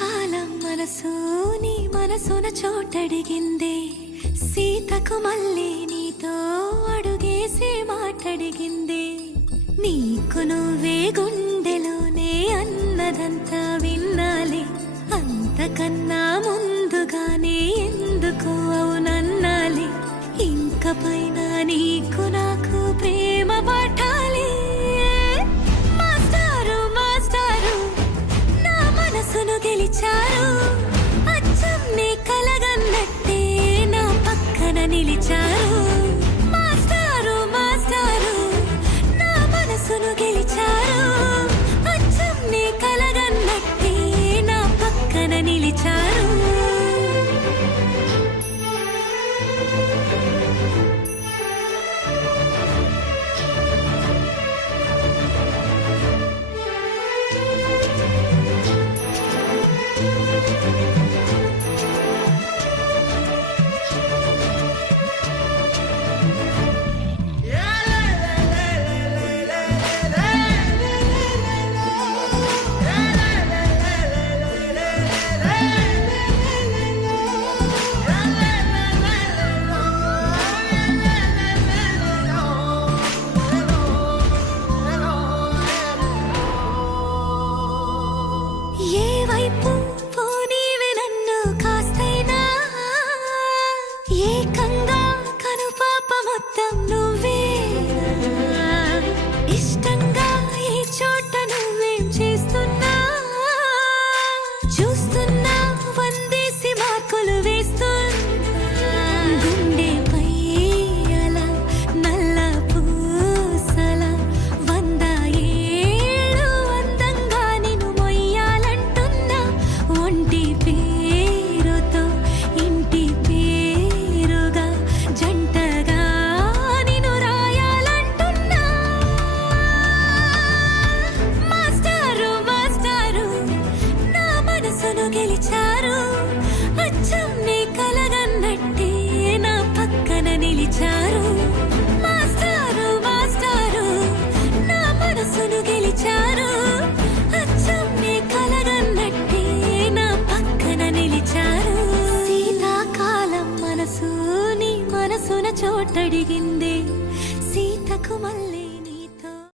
శీతాకాలం మనసు నీ మనసున చోటడిగిందే, సీతకు మళ్ళీ నీతో అడుగేసి మాటడిగిందే. నీకు నువ్వే గుండెలోనే అన్నదంతా విన్నాలే, అంతకన్నా ముందుగానే ఎందుకు అవునన్నాలే. ఇంక పైన నీకు నాకు ప్రేమ పాఠాలే. మాస్టారు మాస్టారు నా మనసును గెలిచారు, అచ్చం నీ కలగన్నట్టే నా పక్కన నిలిచారు. మాస్టారు మాస్టారు నా మనసును గెలిచారు, అచ్చం నీ కలగన్నట్టే నా పక్కన నిలిచారు. ఏకంగా కనుపాప మొత్తం నువ్వేనా, ఇష్టంగా ఈ చోట నువ్వేం చేస్తున్నా, చూస్తున్నా వందేసి మార్కులు వేస్తున్నా. గుండెపై అలా నల్ల పూసల 100 ఏళ్ళు అందంగా నిన్ను మొయ్యాలంటున్నా. ఒంటి పేరుతో ఇంటి పేరుగా జంటగా నిన్ను రాయాలంటున్నా. మాస్టారు మాస్టారు నా మనసును గెలిచారు, అచ్చం నీ కలగన్నట్టే నా పక్కన నిలిచారు. మాస్టారు మాస్టారు నా మనసును గెలిచారు, అచ్చం నీ కలగన్నట్టే నా పక్కన నిలిచారు. శీతాకాలం మనసు నీ మనసున చోటడిగిందే, సీతకు మళ్ళీ